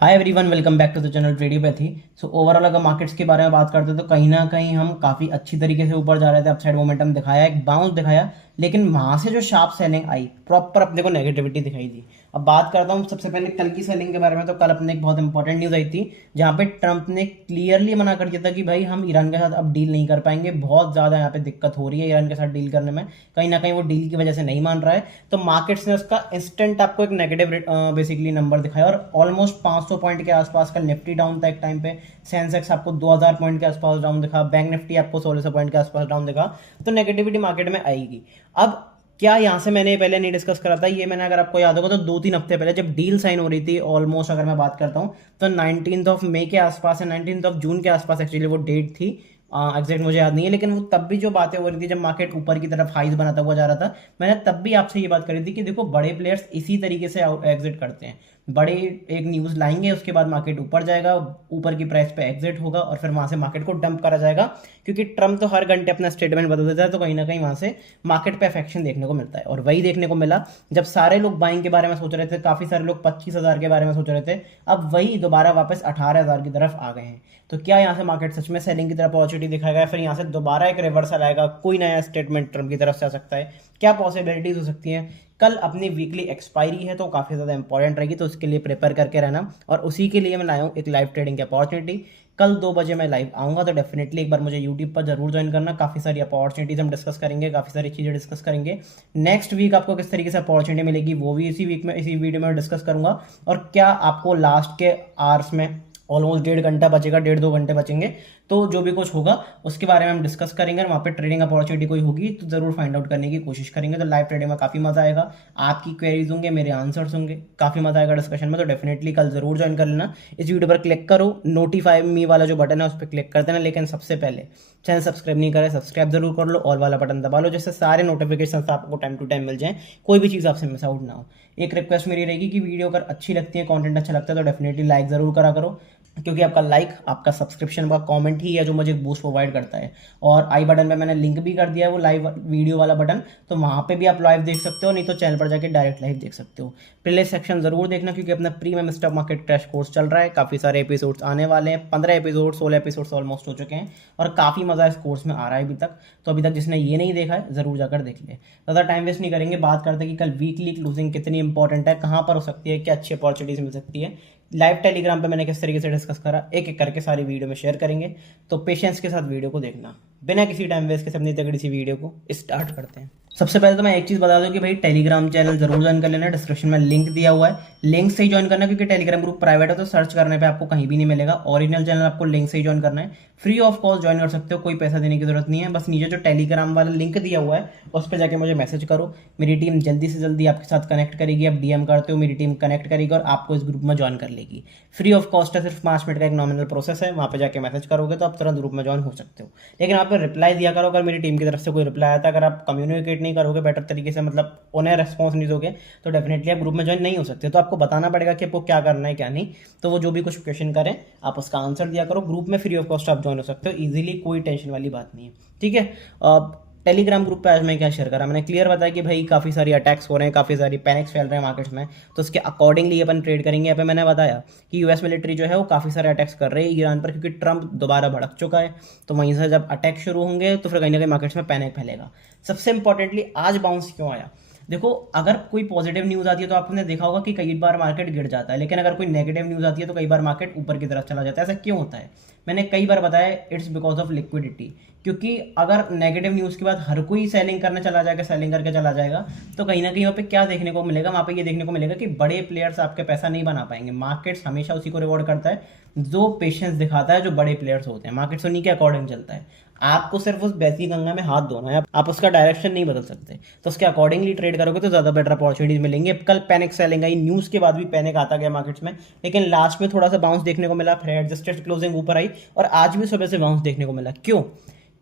Hi everyone, welcome back to the channel Tradiopathy. So overall अगर markets के बारे में बात करते हैं तो कहीं ना कहीं हम काफ़ी अच्छी तरीके से ऊपर जा रहे थे। अपसाइड मोमेंटम दिखाया, एक बाउंस दिखाया, लेकिन वहां से जो शार्प सेलिंग आई प्रॉपर अपने को नेगेटिविटी दिखाई दी। अब बात करता हूँ सबसे पहले कल की सेलिंग के बारे में। तो कल अपने एक बहुत इंपॉर्टेंट न्यूज़ आई थी जहाँ पे ट्रंप ने क्लियरली मना कर दिया था कि भाई हम ईरान के साथ अब डील नहीं कर पाएंगे, बहुत ज़्यादा यहाँ पे दिक्कत हो रही है ईरान के साथ डील करने में। कहीं ना कहीं वो डील की वजह से नहीं मान रहा है। तो मार्केट्स ने उसका इंस्टेंट आपको एक नेगेटिव बेसिकली नंबर दिखाया और ऑलमोस्ट 500 पॉइंट के आसपास का निफ्टी डाउन था एक टाइम पे। सेंसेक्स आपको 2000 पॉइंट के आसपास डाउन दिखा, बैंक निफ्टी आपको 1600 पॉइंट के आसपास डाउन दिखा। तो नेगेटिविटी मार्केट में आएगी। अब क्या यहाँ से मैंने पहले नहीं डिस्कस करा था, ये मैंने अगर आपको याद होगा तो 2-3 हफ्ते पहले जब डील साइन हो रही थी, ऑलमोस्ट अगर मैं बात करता हूँ तो 19 मई के आसपास या 19 जून के आसपास एक्चुअली वो डेट थी। एग्जैक्ट मुझे याद नहीं है, लेकिन वो तब भी जो बातें हो रही थी जब मार्केट ऊपर की तरफ हाइज बनाता हुआ जा रहा था, मैंने तब भी आपसे ये बात करी थी कि देखो बड़े प्लेयर्स इसी तरीके से एग्जिट करते हैं। बड़े एक न्यूज़ लाएंगे, उसके बाद मार्केट ऊपर जाएगा, ऊपर की प्राइस पे एग्जिट होगा और फिर वहां से मार्केट को डंप करा जाएगा। क्योंकि ट्रम्प तो हर घंटे अपना स्टेटमेंट बदल देता है, तो कहीं ना कहीं वहां से मार्केट पे अफेक्शन देखने को मिलता है। और वही देखने को मिला जब सारे लोग बाइंग के बारे में सोच रहे थे, काफी सारे लोग 25,000 के बारे में सोच रहे थे, अब वही दोबारा वापस 18,000 की तरफ आ गए हैं। तो क्या यहाँ से मार्केट सच में सेलिंग की तरफ पॉजिटिविटी दिखाएगा, फिर यहाँ से दोबारा एक रिवर्सल आएगा, कोई नया स्टेटमेंट ट्रम्प की तरफ से आ सकता है? क्या पॉसिबिलिटीज हो सकती हैं? कल अपनी वीकली एक्सपायरी है तो काफ़ी ज़्यादा इंपॉर्टेंट रहेगी, तो उसके लिए प्रिपेयर करके रहना। और उसी के लिए मैं लाया हूँ एक लाइव ट्रेडिंग की अपॉर्चुनिटी। कल 2 बजे मैं लाइव आऊँगा, तो डेफिनेटली एक बार मुझे यूट्यूब पर जरूर ज्वाइन करना। काफ़ी सारी अपॉर्चुनिटीज हम डिस्कस करेंगे, काफ़ी सारी चीज़ें डिस्कस करेंगे। नेक्स्ट वीक आपको किस तरीके से अपॉर्चुनिटी मिलेगी वो भी इसी वीक में इसी वीडियो में डिस्कस करूंगा। और क्या आपको लास्ट के आवर्स में ऑलमोस्ट 1.5 घंटा बचेगा, 1.5-2 घंटे बचेंगे, तो जो भी कुछ होगा उसके बारे में हम डिस्कस करेंगे। वहाँ पे ट्रेडिंग अपॉर्चुनिटी कोई होगी तो जरूर फाइंड आउट करने की कोशिश करेंगे। तो लाइव ट्रेडिंग में काफ़ी मजा आएगा, आपकी क्वेरीज होंगे, मेरे आंसर्स होंगे, काफ़ी मजा आएगा डिस्कशन में। तो डेफिनेटली कल जरूर ज्वाइन कर लेना। इस वीडियो पर क्लिक करो, नोटिफाई मी वाला जो बटन है उस पर क्लिक कर देना, लेकिन सबसे पहले चैनल सब्सक्राइब नहीं करे, सब्सक्राइब जरूर कर लो, ऑल वाला बटन दबा लो, जिससे सारे नोटिफिकेशन आपको टाइम टू टाइम मिल जाए, कोई भी चीज़ आपसे मिस आउट ना हो। एक रिक्वेस्ट मेरी रहेगी कि वीडियो अगर अच्छी लगती है, कंटेंट अच्छा लगता है, तो डेफिनेटली लाइक जरूर करा करो, क्योंकि आपका लाइक, आपका सब्सक्रिप्शन, आपका कमेंट ही है जो मुझे बूस्ट प्रोवाइड करता है। और आई बटन पे मैंने लिंक भी कर दिया है, वो लाइव वीडियो वाला बटन, तो वहाँ पे भी आप लाइव देख सकते हो, नहीं तो चैनल पर जाके डायरेक्ट लाइव देख सकते हो। प्लेलिस्ट सेक्शन जरूर देखना, क्योंकि अपना premium stock market crash course चल रहा है, काफ़ी सारे एपिसोड्स आने वाले हैं, 15 एपिसोड 16 एपिसोड्स ऑलमोस्ट हो चुके हैं, और काफ़ी मज़ा इस कोर्स में आ रहा है अभी तक। तो अभी तक जिसने ये नहीं देखा है ज़रूर जाकर देख ले। ज़्यादा टाइम वेस्ट नहीं करेंगे, बात करते हैं कि कल वीकली क्लोजिंग कितनी इंपॉर्टेंट है, कहाँ पर हो सकती है, क्या अच्छी अपॉर्चुनिटीज मिल सकती है। लाइव टेलीग्राम पे मैंने किस तरीके से डिस्कस करा, एक एक करके सारी वीडियो में शेयर करेंगे। तो पेशेंस के साथ वीडियो को देखना, बिना किसी टाइम वेस्ट के अपनी तगड़ी सी वीडियो को स्टार्ट करते हैं। सबसे पहले तो मैं एक चीज़ बता दूं कि भाई टेलीग्राम चैनल जरूर ज्वाइन कर लेना, डिस्क्रिप्शन में लिंक दिया हुआ है, लिंक से ही ज्वाइन करना, क्योंकि टेलीग्राम ग्रुप प्राइवेट है तो सर्च करने पे आपको कहीं भी नहीं मिलेगा। ओरिजिनल चैनल आपको लिंक से ही ज्वाइन करना है, फ्री ऑफ कॉस्ट ज्वाइन कर सकते हो, कोई पैसा देने की जरूरत नहीं है। बस नीचे जो टेलीग्राम वाला लिंक दिया हुआ है उस पर जाके मुझे मैसेज करो, मेरी टीम जल्दी से जल्दी आपके साथ कनेक्ट करेगी। आप डीएम करते हो, मेरी टीम कनेक्ट करेगी और आपको इस ग्रुप में ज्वाइन कर लेगी। फ्री ऑफ कॉस्ट है, सिर्फ 5 मिनट का एक नॉमिनल प्रोसेस है। वहाँ पे जाके मैसेज करोगे तो आप तुरंत ग्रुप में ज्वाइन हो सकते हो। लेकिन आप रिप्लाई दिया करो, अगर मेरी टीम की तरफ से कोई रिप्लाई आता है, अगर आप कम्युनिकेट नहीं करोगे बेटर तरीके से, मतलब उन्हें रेस्पॉन्स नहीं दोगे, तो डेफिनेटली आप ग्रुप में ज्वाइन नहीं हो सकते। तो आपको बताना पड़ेगा कि आपको क्या करना है क्या नहीं। तो वो जो भी कुछ क्वेश्चन करें आप उसका आंसर दिया करो, ग्रुप में फ्री ऑफ कॉस्ट आप ज्वाइन हो सकते हो इजीली, कोई टेंशन वाली बात नहीं है, ठीक है। टेलीग्राम ग्रुप पे आज मैं क्या शेयर करा, मैंने क्लियर बताया कि भाई काफ़ी सारी अटैक्स हो रहे हैं, काफ़ी सारी पैनिक्स फैल रहे हैं मार्केट्स में, तो उसके अकॉर्डिंगली अपन ट्रेड करेंगे। यहाँ पे मैंने बताया कि यूएस मिलिट्री जो है वो काफ़ी सारे अटैक्स कर रही है ईरान पर, क्योंकि ट्रंप दोबारा भड़क चुका है। तो वहीं से जब अटैक शुरू होंगे तो फिर कहीं ना कहीं मार्केट्स में पैनिक फैलेगा। सबसे इंपॉर्टेंटली आज बाउंस क्यों आया, देखो अगर कोई पॉजिटिव न्यूज़ आती है तो आपने देखा होगा कि कई बार मार्केट गिर जाता है, लेकिन अगर कोई नेगेटिव न्यूज़ आती है तो कई बार मार्केट ऊपर की तरफ चला जाता है। ऐसा क्यों होता है, मैंने कई बार बताया, इट्स बिकॉज ऑफ लिक्विडिटी। क्योंकि अगर नेगेटिव न्यूज़ के बाद हर कोई सेलिंग करने चला जाएगा, सेलिंग करके चला जाएगा, तो कहीं ना कहीं वहाँ पे क्या देखने को मिलेगा, वहाँ पे ये देखने को मिलेगा कि बड़े प्लेयर्स आपके पैसा नहीं बना पाएंगे। मार्केट्स हमेशा उसी को रिवॉर्ड करता है जो पेशेंस दिखाता है, जो बड़े प्लेयर्स होते हैं। मार्केट्स उन्हीं के अकॉर्डिंग चलता है। आपको सिर्फ उस बैसी गंगा में हाथ धोना है, आप उसका डायरेक्शन नहीं बदल सकते। तो उसके अकॉर्डिंगली ट्रेड करोगे तो ज़्यादा बेटर अपॉर्चुनिटीज मिलेंगी। अब कल पैनिक सेलिंग आई, न्यूज़ के बाद भी पैनिक आता गया मार्केट्स में, लेकिन लास्ट में थोड़ा सा बाउंस देखने को मिला, फिर एडजस्टेड क्लोजिंग ऊपर आई और आज भी सुबह से बाउंस देखने को मिला। क्यों?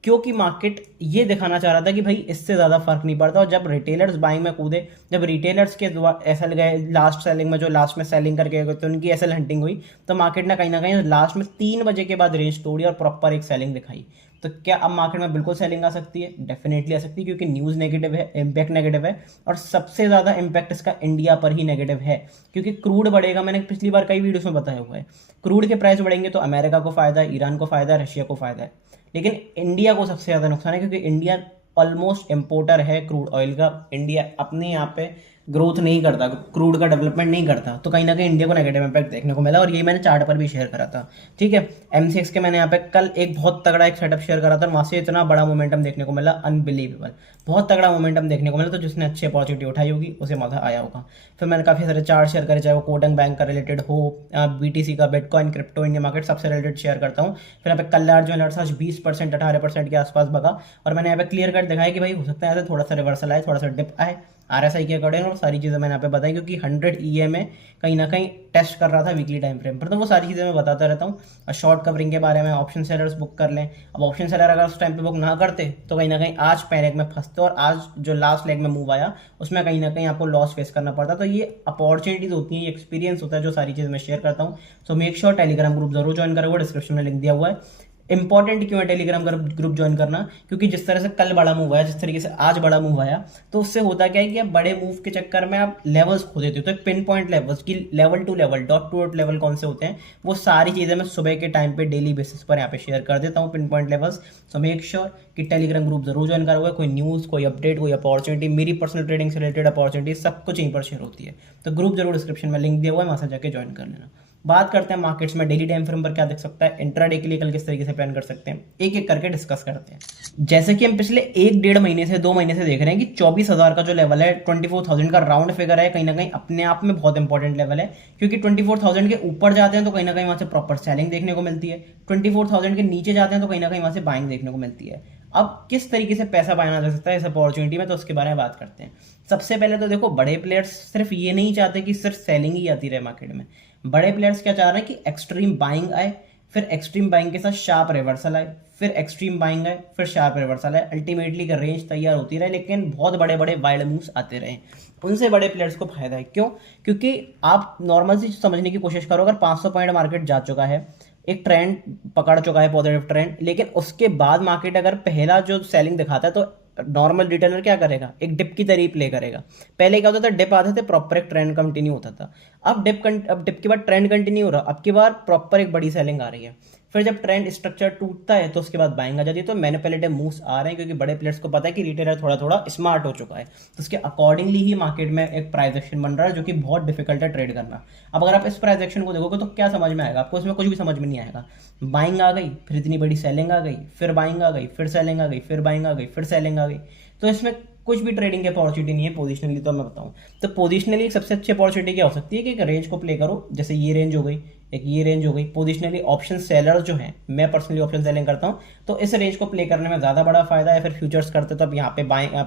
क्योंकि मार्केट ये दिखाना चाह रहा था कि भाई इससे ज़्यादा फर्क नहीं पड़ता। और जब रिटेलर्स बाइंग में कूदे, जब रिटेलर्स के एसएल गए लास्ट सेलिंग में, जो लास्ट में सेलिंग करके गए तो उनकी एसएल हंटिंग हुई, तो मार्केट ने कहीं ना कहीं लास्ट में 3 बजे के बाद रेंज तोड़ी और प्रॉपर एक सेलिंग दिखाई। तो क्या अब मार्केट में बिल्कुल सेलिंग आ सकती है? डेफिनेटली आ सकती है, क्योंकि न्यूज़ नेगेटिव है, इम्पैक्ट नेगेटिव है, और सबसे ज़्यादा इम्पैक्ट इसका इंडिया पर ही नेगेटिव है। क्योंकि क्रूड बढ़ेगा, मैंने पिछली बार कई वीडियोस में बताया हुआ है, क्रूड के प्राइस बढ़ेंगे तो अमेरिका को फायदा है, ईरान को फायदा है, रशिया को फायदा है, लेकिन इंडिया को सबसे ज़्यादा नुकसान है, क्योंकि इंडिया ऑलमोस्ट इम्पोर्टर है क्रूड ऑयल का। इंडिया अपने यहाँ पे ग्रोथ नहीं करता, क्रूड का डेवलपमेंट नहीं करता, तो कहीं ना कहीं इंडिया को नेगेटिव इम्पैक्ट देखने को मिला। और ये मैंने चार्ट पर भी शेयर करा था, ठीक है। एमसीएक्स के मैंने यहाँ पे कल एक बहुत तगड़ा एक सेटअप शेयर करा था, वहाँ से इतना बड़ा मोमेंटम देखने को मिला, अनबिलीवेबल, बहुत तगड़ा मोमेंटम देखने को मिला। तो जिसने अच्छी अपॉर्चुनिटी उठाई होगी उसे मजा आया होगा। फिर मैंने काफ़ी सारे चार्ट शेयर करे, चाहे वो कोटक बैंक का रिलेटेड हो, बीटीसी का, बिटकॉइन, क्रिप्टो, इंडिया मार्केट, सबसे रिलेटेड शेयर करता हूँ। फिर यहाँ पे कल्लार ज्वेलर्स आज 20% 18% के आसपास भगा, और मैंने यहाँ पे क्लियर कट दिखाया कि भाई हो सकता है ऐसे थोड़ा सा रिवर्सल आए, थोड़ा सा डिप आए आरएसआई के अकॉर्डिंग, और सारी चीज़ें मैंने यहाँ पे बताई, क्योंकि 100 ईएमए कहीं ना कहीं टेस्ट कर रहा था वीकली टाइम फ्रेम पर, तो वो सारी चीज़ें मैं बताता रहता हूँ। और शॉर्ट कवरिंग के बारे में, ऑप्शन सेलर्स बुक कर लें। अब ऑप्शन सेलर अगर उस टाइम पे बुक ना करते तो कहीं ना कहीं आज पैनिक में फंसते, और आज जो लास्ट लेग में मूव आया उसमें कहीं ना कहीं आपको लॉस फेस करना पड़ता। तो ये अपॉर्चुनिटीज होती हैं, ये एक्सपीरियंस होता है, जो सारी चीज़ मैं शेयर करता हूँ। So make sure Telegram group जरूर ज्वाइन करोगे, डिस्क्रिप्शन में लिंक दिया हुआ है। इंपॉर्टेंट क्यों है टेलीग्राम ग्रुप ज्वाइन करना? क्योंकि जिस तरह से कल बड़ा मूव आया, जिस तरीके से आज बड़ा मूव आया, तो उससे होता क्या है कि आप बड़े मूव के चक्कर में आप लेवल्स खो देते हो। तो एक पिन पॉइंट लेवल्स की, level to level, dot to dot level कौन से होते हैं, वो सारी चीज़ें मैं सुबह के टाइम पे डेली बेसिस पर यहाँ पे शेयर कर देता हूँ, pin point levels. So make sure कि टेलीग्राम ग्रुप जरूर ज्वाइन करोगे। कोई न्यूज़, कोई अपडेट, कोई अपॉर्चुनिटी, मेरी पर्सनल ट्रेडिंग से रिलेटेड अपॉर्चुनिटी, सब कुछ यहीं पर शेयर होती है। तो ग्रुप जरूर डिस्क्रिप्शन में लिंक दिया हुआ है, वहाँ से जाकर ज्वाइन कर लेना। बात करते हैं मार्केट्स में डेली टाइम फ्रेम पर क्या दिख सकता है, इंट्राडे के लिए कल किस तरीके से प्लान कर सकते हैं, एक एक करके डिस्कस करते हैं। जैसे कि हम पिछले 1-1.5 महीने से 2 महीने से देख रहे हैं कि 24,000 का जो लेवल है, 24,000 का राउंड फिगर है, कहीं ना कहीं अपने आप में बहुत इंपॉर्टेंट लेवल है। क्योंकि 24,000 के ऊपर जाते हैं तो कहीं ना कहीं वहां से प्रॉपर सेलिंग देखने को मिलती है, 24,000 के नीचे जाते हैं तो कहीं ना कहीं वहां से बाइंग देखने को मिलती है। अब किस तरीके से पैसा बनाया जा सकता है इस अपॉर्चुनिटी में, तो उसके बारे में बात करते हैं। सबसे पहले तो देखो, बड़े प्लेयर्स सिर्फ ये नहीं चाहते कि सिर्फ सेलिंग ही आती रहे मार्केट में। बड़े प्लेयर्स क्या चाह रहे हैं कि एक्सट्रीम बाइंग आए, फिर एक्सट्रीम बाइंग के साथ शार्प रिवर्सल आए, फिर एक्सट्रीम बाइंग आए, फिर शार्प रिवर्सल आए, अल्टीमेटली का रेंज तैयार होती रहे, लेकिन बहुत बड़े बड़े वाइल्ड मूव्स आते रहे। उनसे बड़े प्लेयर्स को फायदा है। क्यों? क्योंकि आप नॉर्मल सी समझने की कोशिश करो, अगर 500 पॉइंट मार्केट जा चुका है, एक ट्रेंड पकड़ चुका है, पॉजिटिव ट्रेंड, लेकिन उसके बाद मार्केट अगर पहला जो सेलिंग दिखाता है तो नॉर्मल रिटेलर क्या करेगा, एक डिप की तरह प्ले करेगा। पहले क्या होता था, डिप आते थे, प्रॉपर एक ट्रेंड कंटिन्यू होता था। अब डिप के बाद ट्रेंड कंटिन्यू हो रहा, अब की बार प्रॉपर एक बड़ी सेलिंग आ रही है। फिर जब ट्रेंड स्ट्रक्चर टूटता है तो उसके बाद बाइंग आ जाती है। तो मैनिपुलेटिव मूव्स आ रहे हैं, क्योंकि बड़े प्लेयर्स को पता है कि रिटेलर थोड़ा थोड़ा स्मार्ट हो चुका है, तो उसके अकॉर्डिंगली ही मार्केट में एक प्राइस एक्शन बन रहा है, जो कि बहुत डिफिकल्ट है ट्रेड करना। अब अगर आप इस प्राइस एक्शन को देखोगे तो क्या समझ में आएगा आपको? इसमें कुछ भी समझ में नहीं आएगा। बाइंग आ गई, फिर इतनी बड़ी सेलिंग आ गई, फिर बाइंग आ गई, फिर सेलिंग आ गई, फिर बाइंग आ गई, फिर सेलिंग आ गई। तो इसमें कुछ भी ट्रेडिंग की अपॉर्चुनिटी नहीं है पोजिशनली। तो मैं बताऊं तो पोजिशनली सबसे अच्छी अपॉर्चुनिटी क्या हो सकती है कि एक रेंज को प्ले करो, जैसे ये रेंज हो गई, एक ये रेंज हो गई। पोजिशनली ऑप्शन सेलर जो है, मैं पर्सनली ऑप्शन सेलिंग करता हूं, तो इस रेंज को प्ले करने में ज़्यादा बड़ा फायदा है। फिर फ्यूचर्स करते तो अब यहाँ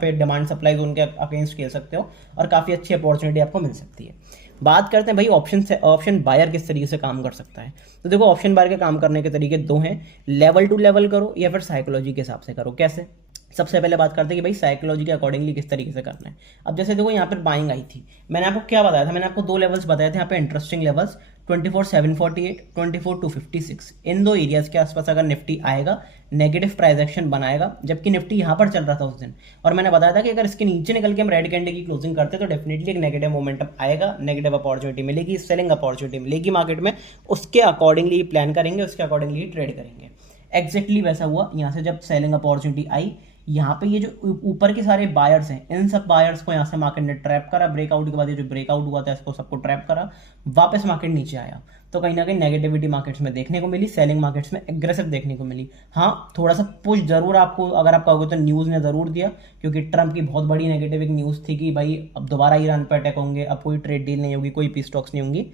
पे डिमांड सप्लाई जोन के अगेंस्ट खेल सकते हो, और काफ़ी अच्छी अपॉर्चुनिटी आपको मिल सकती है। बात करते हैं भाई ऑप्शन बायर किस तरीके से काम कर सकता है। तो देखो, ऑप्शन बायर के काम करने के तरीके दो हैं, लेवल टू लेवल करो या फिर साइकोलॉजी के हिसाब से करो। कैसे? सबसे पहले बात करते हैं कि भाई साइकोलॉजी के अकॉर्डिंगली किस तरीके से करना है। अब जैसे देखो, यहाँ पर बाइंग आई थी, मैंने आपको क्या बताया था, मैंने आपको 2 लेवल्स बताए थे यहाँ पे इंटरेस्टिंग लेवल्स, 24,748, 24,256। इन 2 एरियाज के आसपास अगर निफ्टी आएगा, नेगेटिव प्राइस एक्शन बनाएगा, जबकि निफ्टी यहाँ पर चल रहा था उस दिन, और मैंने बताया था कि अगर इसके नीचे निकल के हम रेड कैंडल की क्लोजिंग करते तो डेफिनेटली एक नेगेटिव मोमेंटम आएगा, नेगेटिव अपॉर्चुनिटी मिलेगी, सेलिंग अपॉर्चुनिटी मिलेगी मार्केट में। उसके अकॉर्डिंगली प्लान करेंगे, उसके अकॉर्डिंगली ट्रेड करेंगे। एग्जैक्टली वैसा हुआ। यहाँ से जब सेलिंग अपॉर्चुनिटी आई, यहाँ पे ये जो ऊपर के सारे बायर्स हैं, इन सब बायर्स को यहाँ से मार्केट ने ट्रैप करा। ब्रेकआउट के बाद ये जो ब्रेकआउट हुआ था, इसको सबको ट्रैप करा, वापस मार्केट नीचे आया। तो कहीं ना कहीं नेगेटिविटी मार्केट्स में देखने को मिली, सेलिंग मार्केट्स में एग्रेसिव देखने को मिली। हाँ, थोड़ा सा पुश जरूर आपको, अगर आप कहोगे तो न्यूज़ ने जरूर दिया, क्योंकि ट्रंप की बहुत बड़ी नेगेटिव एक न्यूज़ थी कि भाई अब दोबारा ईरान पर अटैक होंगे, अब कोई ट्रेड डील नहीं होगी, कोई पीस टॉक्स नहीं होंगी।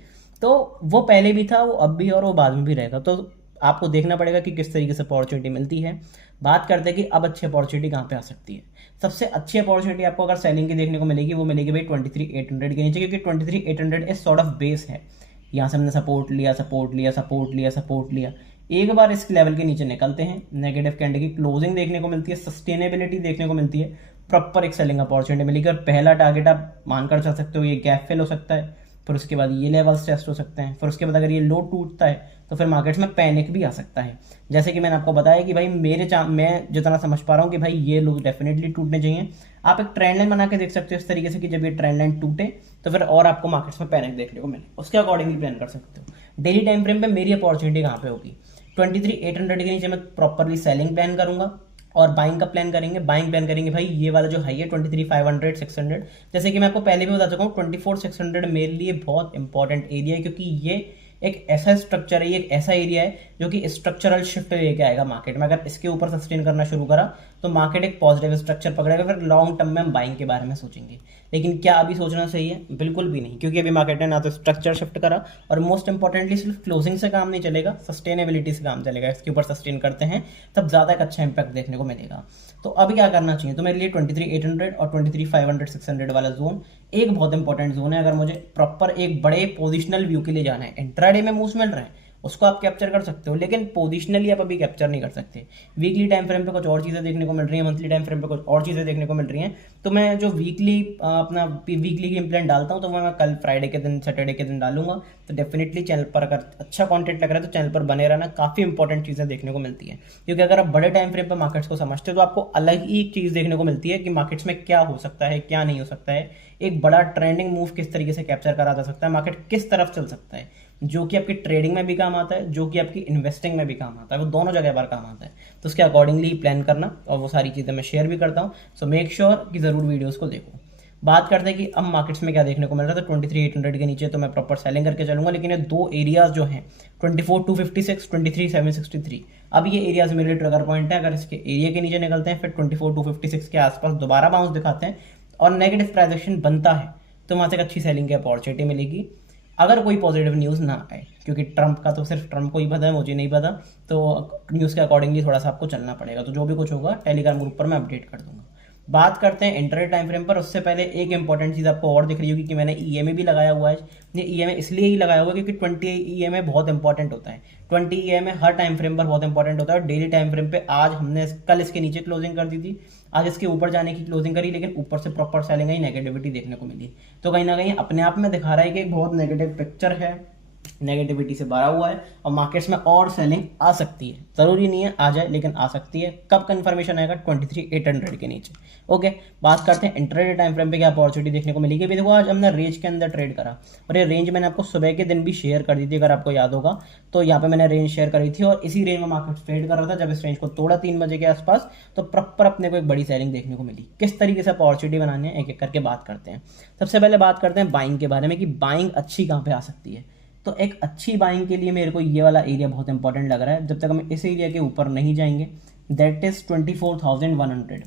तो वो पहले भी था, वो अब भी, और वो बाद में भी रहेगा। तो आपको देखना पड़ेगा कि किस तरीके से अपॉर्चुनिटी मिलती है। बात करते हैं कि अब अच्छी अपॉर्चुनिटी कहाँ पे आ सकती है। सबसे अच्छी अपॉर्चुनिटी आपको अगर सेलिंग की देखने को मिलेगी, वो मिलेगी भाई 23,800 के नीचे, क्योंकि 23,800 इज सॉर्ट ऑफ बेस है। यहाँ से हमने सपोर्ट लिया, सपोर्ट लिया, सपोर्ट लिया, सपोर्ट लिया, एक बार इस लेवल के नीचे निकलते हैं, नेगेटिव कैंडल की क्लोजिंग देखने को मिलती है, सस्टेनेबिलिटी देखने को मिलती है, प्रॉपर एक सेलिंग अपॉर्चुनिटी मिलेगी। और पहला टारगेट आप मानकर चल सकते हो ये गैप फिल हो सकता है, फिर उसके बाद ये लेवल्स टेस्ट हो सकते हैं, फिर उसके बाद अगर ये लो टूटता है तो फिर मार्केट्स में पैनिक भी आ सकता है। जैसे कि मैंने आपको बताया कि भाई मैं जितना समझ पा रहा हूँ कि भाई ये लोग डेफिनेटली टूटने चाहिए। आप एक ट्रेंड लाइन बना के देख सकते हो इस तरीके से कि जब ये ट्रेंड लाइन टूटे तो फिर और आपको मार्केट्स में पैनिक देखने को मिले, उसके अकॉर्डिंगली प्लान कर सकते हो। डेली टाइम फ्रेम पे मेरी अपॉर्चुनिटी कहाँ पे होगी, 23,800 के नीचे मैं प्रॉपरली सेलिंग प्लान करूंगा और बाइंग का प्लान करेंगे। बाइंग प्लान करेंगे भाई ये वाला जो हाई है 23,500 600, जैसे कि मैं आपको पहले भी बता चुका हूँ 24,600 मेरे लिए बहुत इंपॉर्टेंट एरिया है, क्योंकि ये एक ऐसा स्ट्रक्चर है, ये एक ऐसा एरिया है जो कि स्ट्रक्चरल शिफ्ट लेके आएगा मार्केट में। अगर इसके ऊपर सस्टेन करना शुरू करा तो मार्केट एक पॉजिटिव स्ट्रक्चर पकड़ेगा, फिर लॉन्ग टर्म में हम बाइंग के बारे में सोचेंगे। लेकिन क्या अभी सोचना सही है? बिल्कुल भी नहीं, क्योंकि अभी मार्केट ने ना तो स्ट्रक्चर शिफ्ट करा और मोस्ट इंपॉर्टेंटली सिर्फ क्लोजिंग से काम नहीं चलेगा, सस्टेनेबिलिटी से काम चलेगा। इसके ऊपर सस्टेन करते हैं तब ज़्यादा एक अच्छा इंपैक्ट देखने को मिलेगा। तो अभी क्या करना चाहिए? तो मेरे लिए 23,800 और 23,500 600 वाला जोन एक बहुत इंपॉर्टेंट जोन है। अगर मुझे प्रॉपर एक बड़े पोजिशनल व्यू के लिए जाना है, इंट्राडे में मूव्स मिल रहे हैं उसको आप कैप्चर कर सकते हो, लेकिन पोजिशनली आप अभी कैप्चर नहीं कर सकते। वीकली टाइम फ्रेम पे कुछ और चीज़ें देखने को मिल रही हैं, मंथली टाइम फ्रेम पे कुछ और चीज़ें देखने को मिल रही हैं। तो मैं जो अपना वीकली गेम प्लान डालता हूँ तो मैं कल फ्राइडे के दिन सैटरडे के दिन डालूंगा। तो डेफिनेटली चैनल पर अगर अच्छा कंटेंट लग रहा है तो चैनल पर बने रहना, काफ़ी इंपॉर्टेंट चीज़ें देखने को मिलती है। क्योंकि अगर आप बड़े टाइम फ्रेम पर मार्केट्स को समझते हो तो आपको अलग ही एक चीज़ देखने को मिलती है कि मार्केट्स में क्या हो सकता है, क्या नहीं हो सकता है, एक बड़ा ट्रेंडिंग मूव किस तरीके से कैप्चर करा जा सकता है, मार्केट किस तरफ चल सकता है, जो कि आपकी ट्रेडिंग में भी काम आता है, जो कि आपकी इन्वेस्टिंग में भी काम आता है, वो दोनों जगह पर काम आता है। तो उसके अकॉर्डिंगली प्लान करना, और वो सारी चीज़ें मैं शेयर भी करता हूँ। सो मेक श्योर कि ज़रूर वीडियोज़ को देखो। बात करते हैं कि अब मार्केट्स में क्या देखने को मिल रहा है। तो 23,800 के नीचे तो मैं प्रॉपर सेलिंग करके चलूंगा, लेकिन ये दो एरियाज जो हैं 24,256 23,763, अब ये एरियाज मेरे लिए ट्रिगर पॉइंट है। अगर इसके एरिया के नीचे निकलते हैं, फिर 24,256 के आसपास दोबारा बाउंस दिखाते हैं और नेगेटिव प्राइस एक्शन बनता है तो वहाँ से एक अच्छी सेलिंग की अपॉर्चुनिटी मिलेगी, अगर कोई पॉजिटिव न्यूज़ ना आए। क्योंकि ट्रंप का तो सिर्फ ट्रंप को ही पता है, मुझे नहीं पता, तो न्यूज़ के अकॉर्डिंगली थोड़ा सा आपको चलना पड़ेगा। तो जो भी कुछ होगा टेलीग्राम ग्रुप पर मैं अपडेट कर दूंगा। बात करते हैं इंटरडे टाइम फ्रेम पर। उससे पहले एक इंपॉर्टेंट चीज़ आपको और दिख रही होगी कि मैंने ईएमए भी लगाया हुआ है। ये ईएमए इसलिए ही लगाया हुआ है क्योंकि 20 ईएमए बहुत इंपॉर्टेंट होता है। 20 ईएमए हर टाइम फ्रेम पर बहुत इंपॉर्टेंट होता है। और डेली टाइम फ्रेम पे आज हमने कल इसके नीचे क्लोजिंग कर दी थी, आज इसके ऊपर जाने की क्लोजिंग करी, लेकिन ऊपर से प्रॉपर सेलिंग आई, नेगेटिविटी देखने को मिली। तो कहीं ना कहीं अपने आप में दिखा रहा है कि एक बहुत नेगेटिव पिक्चर है, नेगेटिविटी से भरा हुआ है और मार्केट्स में और सेलिंग आ सकती है। जरूरी नहीं है आ जाए, लेकिन आ सकती है। कब कंफर्मेशन आएगा? 23,800 के नीचे। ओके, बात करते हैं इंट्राडे टाइम फ्रेम पे क्या अपॉर्चुनिटी देखने को मिलेगी। अभी देखो आज हमने रेंज के अंदर ट्रेड करा और ये रेंज मैंने आपको सुबह के दिन भी शेयर कर दी थी, अगर आपको याद होगा। तो यहाँ पे मैंने रेंज शेयर करी थी और इसी रेंज में मार्केट ट्रेड कर रहा था। जब इस रेंज को तोड़ा 3 बजे के आसपास तो प्रॉपर अपने को एक बड़ी सेलिंग देखने को मिली। किस तरीके से अपॉर्चुनिटी बनानी है एक एक करके बात करते हैं। सबसे पहले बात करते हैं बाइंग के बारे में कि बाइंग अच्छी कहाँ पे आ सकती है। तो एक अच्छी बाइंग के लिए मेरे को ये वाला एरिया बहुत इंपॉर्टेंट लग रहा है। जब तक हम इस एरिया के ऊपर नहीं जाएंगे, दैट इज 24,100,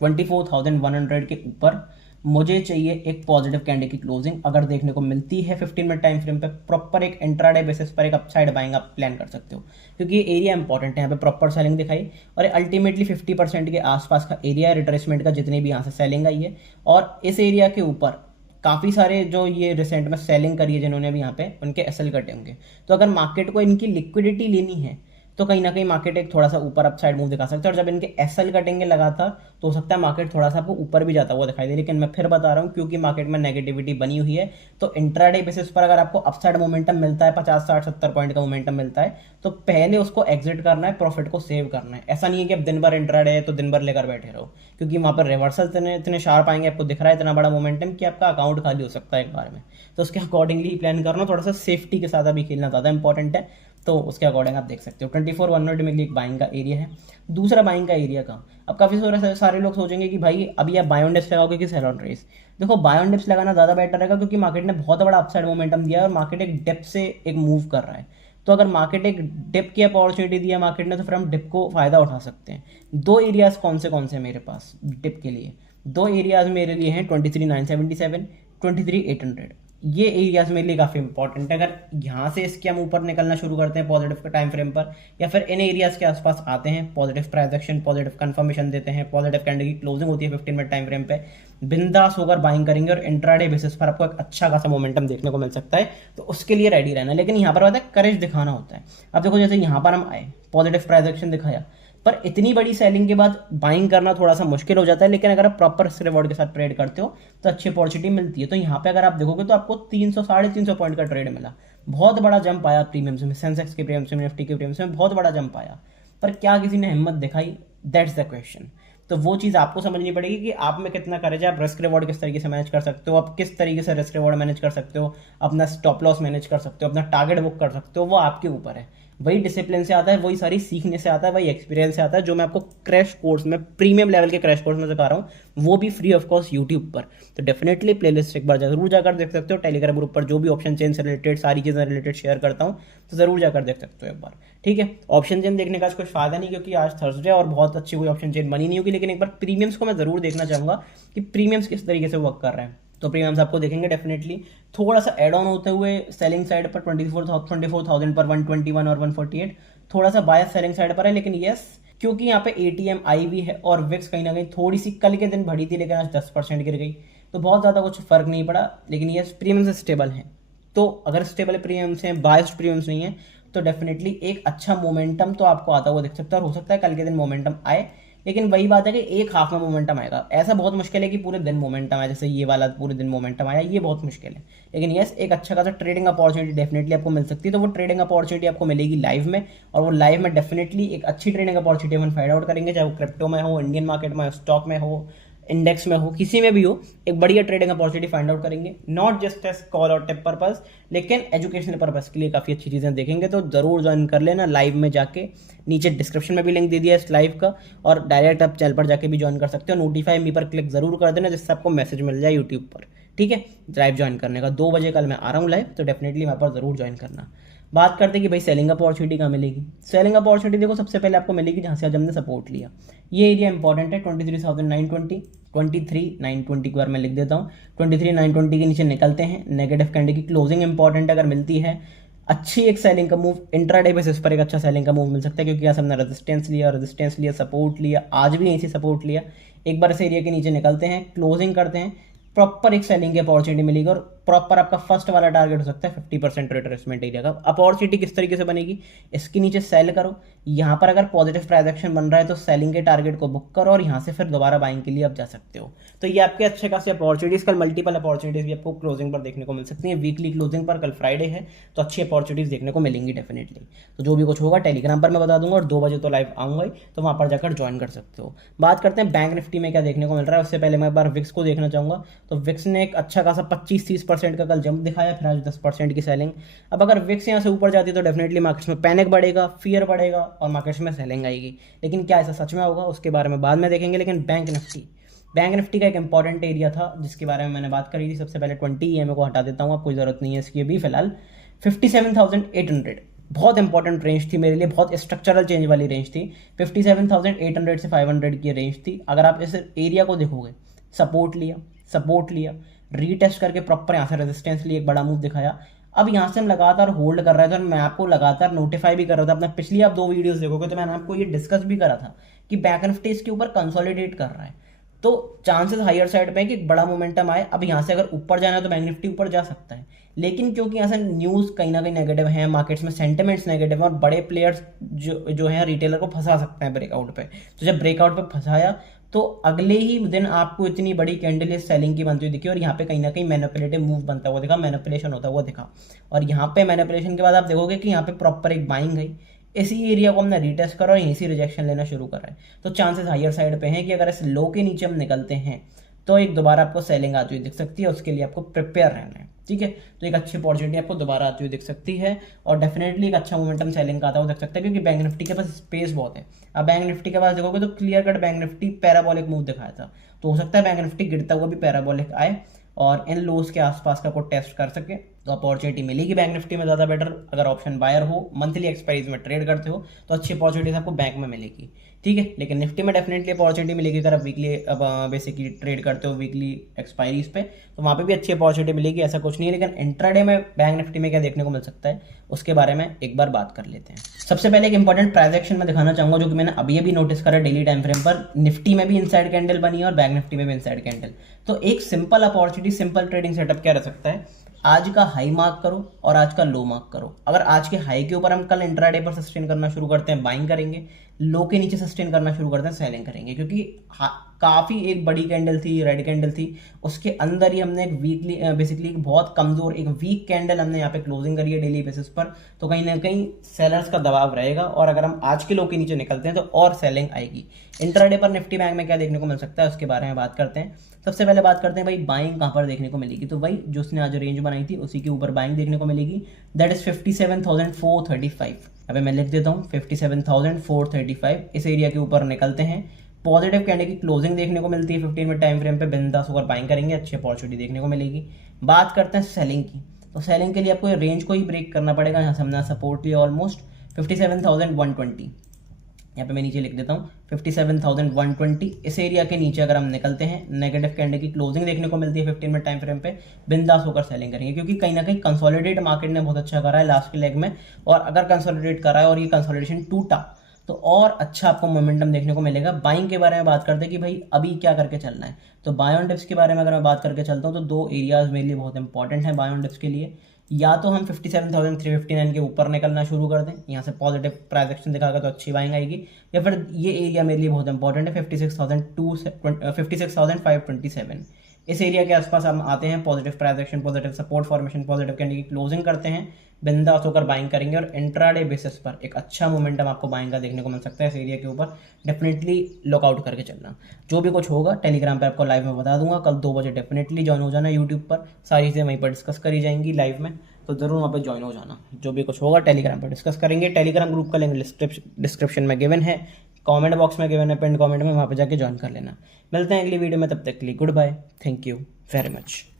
24,100 के ऊपर मुझे चाहिए एक पॉजिटिव कैंडल की क्लोजिंग। अगर देखने को मिलती है 15 मिनट टाइम फ्रेम पे, प्रॉपर एक इंट्राडे बेसिस पर एक अपसाइड बाइंग आप प्लान कर सकते हो, क्योंकि ये एरिया इंपॉर्टेंट है। यहाँ पे प्रॉपर सेलिंग दिखाई और अल्टीमेटली 50% के आसपास का एरिया है रिट्रेसमेंट का, जितनी भी यहाँ से सेलिंग आई है। और इस एरिया के ऊपर काफ़ी सारे जो ये रिसेंट में सेलिंग करी है जिन्होंने भी यहाँ पे, उनके एसएल कटे होंगे। तो अगर मार्केट को इनकी लिक्विडिटी लेनी है तो कहीं ना कहीं मार्केट एक थोड़ा सा ऊपर अपसाइड मूव दिखा सकता है। और जब इनके एसएल कटेंगे लगातार तो हो सकता है मार्केट थोड़ा सा आपको ऊपर भी जाता हुआ दिखाई दे। लेकिन मैं फिर बता रहा हूँ, क्योंकि मार्केट में नेगेटिविटी बनी हुई है, तो इंट्राडे बेसिस पर अगर आपको अपसाइड मोमेंटम मिलता है, 50 60 70 पॉइंट का मोमेंटम मिलता है, तो पहले उसको एग्जिट करना है, प्रॉफिट को सेव करना है। ऐसा नहीं है कि अब दिन भर इंट्राडे है तो दिन भर लेकर बैठे रहो, क्योंकि वहाँ पर रिवर्सल इतने शार्प आएंगे, आपको दिख रहा है इतना बड़ा मोमेंटम कि आपका अकाउंट खाली हो सकता है एक बार में। तो उसके अकॉर्डिंगली प्लान करना, थोड़ा सा सेफ्टी के साथ अभी खेलना ज़्यादा इंपॉर्टेंट है। तो उसके अकॉर्डिंग आप देख सकते हो 24,100 में एक बाइंग का एरिया है। दूसरा बाइंग का एरिया का, अब काफ़ी सारे लोग सोचेंगे कि भाई अभी आप बाय ऑन डिप्स लगाओगे कि सेल ऑन रेस। देखो, बाय ऑन डिप्स लगाना ज़्यादा बेटर रहेगा, क्योंकि मार्केट ने बहुत बड़ा अपसाइड मोमेंटम दिया है और मार्केट एक डिप से एक मूव कर रहा है। तो अगर मार्केट एक डिप की अपॉर्चुनिटी दिया मार्केट ने, तो फिर हम डिप को फ़ायदा उठा सकते हैं। दो एरियाज कौन से मेरे पास डिप के लिए? दो एरियाज मेरे लिए हैं 23,977 23,800। ये एरियाज मेरे लिए काफ़ी इंपॉर्टेंट है। अगर यहाँ से इसके हम ऊपर निकलना शुरू करते हैं पॉजिटिव के टाइम फ्रेम पर, या फिर इन एरियाज के आसपास आते हैं, positive price action, positive confirmation देते हैं, पॉजिटिव कैंडल की क्लोजिंग होती है 15 मिनट टाइम फ्रेम पे, बिंदास होकर बाइंग करेंगे और इंट्राडे बेसिस पर आपको एक अच्छा खासा मोमेंटम देखने को मिल सकता है। तो उसके लिए रेडी रहना, लेकिन यहाँ पर बात है करेज दिखाना होता है। अब देखो जैसे यहाँ पर हम आए, पॉजिटिव प्राइस एक्शन दिखाया, पर इतनी बड़ी सेलिंग के बाद बाइंग करना थोड़ा सा मुश्किल हो जाता है। लेकिन अगर आप प्रॉपर रिस्क रिवॉर्ड के साथ ट्रेड करते हो तो अच्छी अपॉर्चुनिटी मिलती है। तो यहाँ पे अगर आप देखोगे तो आपको 300 350 पॉइंट का ट्रेड मिला, बहुत बड़ा जंप आया प्रीमियम्स में, सेंसेक्स के प्रीमियम्स में, निफ्टी के प्रीमियम्स में बहुत बड़ा जंप आया। पर क्या किसी ने हिम्मत दिखाई? That's the question. तो वो चीज़ आपको समझनी पड़ेगी कि आप में कितना करेज है, आप रिस्क रिवॉर्ड किस तरीके से मैनेज कर सकते हो, आप किस तरीके से रिस्क रिवॉर्ड मैनेज कर सकते हो, अपना स्टॉप लॉस मैनेज कर सकते हो, अपना टारगेट बुक कर सकते हो, वो आपके ऊपर है। वही डिसिप्लिन से आता है, वही सारी सीखने से आता है, वही एक्सपीरियंस से आता है, जो मैं आपको क्रैश कोर्स में, प्रीमियम लेवल के क्रैश कोर्स में सिखा रहा हूँ, वो भी फ्री ऑफ कॉस्ट यूट्यूब पर। तो डेफिनेटली प्लेलिस्ट एक बार जरूर जाकर देख सकते हो। टेलीग्राम ग्रुप पर जो भी ऑप्शन चेन से रिलेटेड सारी चीज़ें रिलेटेड शेयर करता हूँ, तो जरूर जाकर देख सकते हो एक बार। ठीक है, ऑप्शन चेन देखने का कुछ फायदा नहीं, क्योंकि आज थर्सडे और बहुत अच्छी कोई ऑप्शन चेन बनी नहीं होगी, लेकिन एक बार प्रीमियम्स को मैं जरूर देखना चाहूँगा कि प्रीमियम्स किस तरीके से वर्क कर रहे हैं। तो प्रीमियम्स आपको देखेंगे डेफिनेटली थोड़ा सा एड ऑन होते हुए सेलिंग साइड पर 24,000 पर 121 और 148, थोड़ा सा बायस सेलिंग साइड पर है। लेकिन यस, क्योंकि यहाँ पे एटीएम आई भी है और विक्स कहीं ना कहीं थोड़ी सी कल के दिन बढ़ी थी, लेकिन आज 10% गिर गई, तो बहुत ज़्यादा कुछ फर्क नहीं पड़ा। लेकिन यस, प्रीमियम्स स्टेबल हैं। तो अगर स्टेबल प्रीमियम्स हैं, बायस्ड प्रीमियम्स नहीं है, तो डेफिनेटली एक अच्छा मोमेंटम तो आपको आता हुआ दिख सकता है। और हो सकता है कल के दिन मोमेंटम आए, लेकिन वही बात है कि एक हाफ में मोमेंटम आएगा। ऐसा बहुत मुश्किल है कि पूरे दिन मोमेंटम आए, जैसे ये वाला पूरे दिन मोमेंटम आया, ये बहुत मुश्किल है। लेकिन यस, एक अच्छा खासा ट्रेडिंग अपॉर्चुनिटी डेफिनेटली आपको मिल सकती है। तो वो ट्रेडिंग अपॉर्चुनिटी आपको मिलेगी लाइव में, और वो लाइव में डेफिनेटली एक अच्छी ट्रेडिंग अपॉर्चुनिटी हम फाइंड आउट करेंगे, चाहे वो क्रिप्टो में हो, इंडियन मार्केट में हो, स्टॉक में हो, इंडेक्स में हो, किसी में भी हो, एक बढ़िया ट्रेडिंग अपॉर्चुनिटी फाइंड आउट करेंगे। नॉट जस्ट एज कॉल और टिप पर्पस, लेकिन एजुकेशनल पर्पस के लिए काफ़ी अच्छी चीज़ें देखेंगे। तो ज़रूर ज्वाइन कर लेना लाइव में जाके, नीचे डिस्क्रिप्शन में भी लिंक दे दिया है इस लाइव का, और डायरेक्ट आप चैनल पर जाके भी ज्वाइन कर सकते हो। नोटिफाई मी पर क्लिक जरूर कर देना, जिससे आपको मैसेज मिल जाए यूट्यूब पर। ठीक है, लाइव ज्वाइन करने का 2 बजे कल मैं आ रहा हूँ लाइव, तो डेफिनेटली वहाँ पर जरूर ज्वाइन करना। बात करते हैं कि भाई सेलिंग अपॉर्चुनिटी कहाँ मिलेगी। सेलिंग अपॉर्चुनिटी देखो सबसे पहले आपको मिलेगी जहाँ से आज हमने सपोर्ट लिया, ये एरिया इंपॉर्टेंट है 23,920, 23,920 के बार मैं लिख देता हूँ। 23,920 के नीचे निकलते हैं, नेगेटिव कैंडल की क्लोजिंग इंपॉर्टेंट अगर मिलती है, अच्छी एक सेलिंग का मूव, इंट्राडे बेसिस पर एक अच्छा सेलिंग का मूव मिल सकता है, क्योंकि यहाँ से हमने रेजिस्टेंस लिया, सपोर्ट लिया, आज भी यहीं से सपोर्ट लिया। एक बार इस एरिया के नीचे निकलते हैं, क्लोजिंग करते हैं, प्रॉपर एक सेलिंग की अपॉर्चुनिटी मिलेगी, और प्रॉपर आपका फर्स्ट वाला टारगेट हो सकता है 50% रिट्रेसमेंट एरिया का। अपॉर्चुनिटी किस तरीके से बनेगी, इसके नीचे सेल करो, यहाँ पर अगर पॉजिटिव प्राइस एक्शन बन रहा है तो सेलिंग के टारगेट को बुक करो, और यहाँ से फिर दोबारा बाइंग के लिए आप जा सकते हो। तो ये आपके अच्छे खासी अपॉर्चुनिटीज, कल मल्टीपल अपॉर्चुनिटीज भी आपको क्लोजिंग पर देखने को मिल सकती है। वीकली क्लोजिंग पर कल फ्राइडे है, तो अच्छी अपॉर्चुनिटीज देखने को मिलेंगी डेफिनेटली। तो जो भी कुछ होगा टेलीग्राम पर मैं बता दूंगा, और 2 बजे तो लाइव आऊंगा ही, तो वहाँ पर जाकर ज्वाइन कर सकते हो। बात करते हैं बैंक निफ्टी में क्या देखने को मिल रहा है। उससे पहले मैं एक बार विक्स को देखना चाहूँगा। तो विक्स ने एक अच्छा खासा 25-30% का कल जंप दिखाया, फिर आज 10% की सेलिंग। अब अगर विक्स यहाँ से ऊपर जाती है तो डेफिनेटली मार्केट्स में पैनिक बढ़ेगा, फियर बढ़ेगा, और मार्केट्स में सेलिंग आएगी। लेकिन क्या ऐसा सच में होगा, उसके बारे में बाद में देखेंगे। लेकिन बैंक निफ्टी का एक इंपॉर्टेंट एरिया था जिसके बारे में मैंने बात करी थी। सबसे पहले 20 EMA को हटा देता हूँ, अब कोई ज़रूरत नहीं है इसकी अभी फिलहाल। 57,800 बहुत इंपॉर्टेंट रेंज थी मेरे लिए, बहुत स्ट्रक्चरल चेंज वाली रेंज थी। 57,800 से 500 की रेंज थी। अगर आप इस एरिया को देखोगे, सपोर्ट लिया, रीटेस्ट करके प्रॉपर यहाँ से रेजिस्टेंस लिए एक बड़ा मूव दिखाया। अब यहाँ से हम लगातार होल्ड कर रहे थे, और मैं आपको लगातार नोटिफाई भी कर रहा था। अपना पिछली आप 2 वीडियोस देखोगे तो मैंने आपको ये डिस्कस भी करा था कि बैंक निफ्टी इसके ऊपर कंसोलिडेट कर रहा है, तो चांसेस हायर साइड पे है कि एक बड़ा मोमेंटम आए। अब यहाँ से अगर ऊपर जाना है तो बैंक निफ्टी ऊपर जा सकता है, लेकिन क्योंकि यहाँ से न्यूज़ कहीं ना कहीं नेगेटिव है, मार्केट्स में सेंटिमेंट्स नेगेटिव है, और बड़े प्लेयर्स जो हैं रिटेलर को फंसा सकते हैं ब्रेकआउट पे। तो जब ब्रेकआउट पे फंसाया तो अगले ही दिन आपको इतनी बड़ी कैंडल सेलिंग की बनती हुई दिखी, और यहाँ पे कहीं ना कहीं मैनिपुलेटिव मूव बनता हुआ दिखा, मैनिपुलेशन होता हुआ दिखा। और यहाँ पे मैनिपुलेशन के बाद आप देखोगे कि यहाँ पे प्रॉपर एक बाइंग गई, इसी एरिया को हमने रिटेस्ट करा और यहीं से रिजेक्शन लेना शुरू कर रहा है। तो चांसेस हायर साइड पे हैं कि अगर इस लो के नीचे हम निकलते हैं तो एक दोबारा आपको सेलिंग आती हुई दिख सकती है। उसके लिए आपको प्रिपेयर रहना है, ठीक है। तो एक अच्छी अपॉर्चुनिटी आपको दोबारा आती हुई दिख सकती है, और डेफिनेटली एक अच्छा मोमेंटम सेलिंग का आता हुआ दिख सकता है, क्योंकि बैंक निफ्टी के पास स्पेस बहुत है। अब बैंक निफ्टी के पास देखोगे तो clear cut bank Nifty parabolic move दिखाया था, तो हो सकता है बैंक निफ्टी गिरता हुआ भी पैराबोलिक आए और इन लोज के आसपास का को टेस्ट कर सके। तो अपॉर्चुनिटी मिलेगी बैंक निफ्टी में ज़्यादा बेटर। अगर ऑप्शन बायर हो, मंथली एक्सपायरीज में ट्रेड करते हो, तो अच्छी अपॉर्चुनिटीज आपको बैंक में मिलेगी, ठीक है। लेकिन निफ्टी में डेफिनेटली अपॉर्चुनिटी मिलेगी अगर आप वीकली अब बेसिकली ट्रेड करते हो वीकली एक्सपायरीज पे, तो वहाँ पे भी अच्छी अपॉर्चुनिटी मिलेगी, ऐसा कुछ नहीं है। लेकिन इंट्राडे में बैंक निफ्टी में क्या देखने को मिल सकता है, उसके बारे में एक बार बात कर लेते हैं। सबसे पहले एक इंपॉर्टेंट प्राइस एक्शन में दिखाना चाहूंगा, जो कि मैंने अभी अभी नोटिस करा डेली टाइम फ्रेम पर। निफ्टी में भी इनसाइड कैंडल बनी है और बैंक निफ्टी में भी इनसाइड कैंडल। तो एक simple opportunity, simple trading setup क्या रह सकता है, आज का हाई मार्क करो और आज का लो मार्क करो। अगर आज के हाई के ऊपर हम कल इंट्राडे पर सस्टेन करना शुरू करते हैं, बाइंग करेंगे, लो के नीचे सस्टेन करना शुरू करते हैं, सेलिंग करेंगे। क्योंकि काफ़ी एक बड़ी कैंडल थी, रेड कैंडल थी, उसके अंदर ही हमने एक वीकली बेसिकली एक बहुत कमज़ोर एक वीक कैंडल हमने यहाँ पे क्लोजिंग करी है डेली बेसिस पर। तो कहीं ना कहीं सेलर्स का दबाव रहेगा और अगर हम आज के लो के नीचे निकलते हैं तो और सेलिंग आएगी। इंट्राडे पर निफ्टी बैंक में क्या देखने को मिल सकता है, उसके बारे में बात करते हैं। सबसे पहले बात करते हैं भाई बाइंग कहाँ पर देखने को मिलेगी। तो भाई जो उसने आज रेंज बनाई थी उसी के ऊपर बाइंग देखने को मिलेगी, दैट इज 57,435। यहाँ पे मैं लिख देता हूँ 57,435। इस एरिया के ऊपर निकलते हैं, पॉजिटिव कैंडल की क्लोजिंग देखने को मिलती है 15 मिनट टाइम फ्रेम पे, बिंदास होकर बाइंग करेंगे, अच्छी अपॉर्चुनिटी देखने को मिलेगी। बात करते हैं सेलिंग की, तो सेलिंग के लिए आपको रेंज को ही ब्रेक करना पड़ेगा। यहाँ से हमने सपोर्ट लिया ऑलमोस्ट 57,120। यहाँ पे मैं नीचे लिख देता हूँ 57,120। इस एरिया के नीचे अगर हम निकलते हैं, नेगेटिव कैंडल की क्लोजिंग देखने को मिलती है 15 मिनट टाइम फ्रेम पे, बिंदास होकर सेलिंग करेंगे। क्योंकि कहीं ना कहीं कंसोलिडेट मार्केट ने बहुत अच्छा करा है लास्ट के लेग में, और अगर कंसोलिडेट करा है और ये कंसोलिडेशन टूटा तो और अच्छा आपको मोमेंटम देखने को मिलेगा। बाइंग के बारे में बात करते हैं कि भाई अभी क्या करके चलना है, तो बाय ऑन डिप्स के बारे में अगर मैं बात करके चलता हूँ तो दो एरियाज मेरे लिए बहुत इंपॉर्टेंट है बाय ऑन डिप्स के लिए। या तो हम 57,359 के ऊपर निकलना शुरू कर दें, यहाँ से पॉजिटिव प्राइस एक्शन दिखाएगा तो अच्छी बाइंग आएगी, या फिर ये एरिया मेरे लिए बहुत इंपॉर्टेंट है 56,527। इस एरिया के आसपास हम आते हैं, positive price action, positive support formation, positive candle की क्लोजिंग करते हैं, बिंदास होकर बाइंग करेंगे और इंट्राडे बेसिस पर एक अच्छा मोमेंटम आपको बाइंग का देखने को मिल सकता है। इस एरिया के ऊपर डेफिनेटली लॉकआउट करके चलना। जो भी कुछ होगा टेलीग्राम पे आपको लाइव में बता दूंगा। कल 2 बजे डेफिनेटली ज्वाइन हो जाना यूट्यूब पर, सारी चीज़ें वहीं पर डिस्कस करी जाएंगी लाइव में, तो ज़रूर वहाँ पर ज्वाइन हो जाना। जो भी कुछ होगा टेलीग्राम पर डिस्कस करेंगे। टेलीग्राम ग्रुप का लिंक डिस्क्रिप्शन में गिवन है, कमेंट बॉक्स में गिवन है, पिन कमेंट में, वहाँ पर जाके ज्वाइन कर लेना। मिलते हैं अगली वीडियो में, तब तक के लिए goodbye, thank you very much.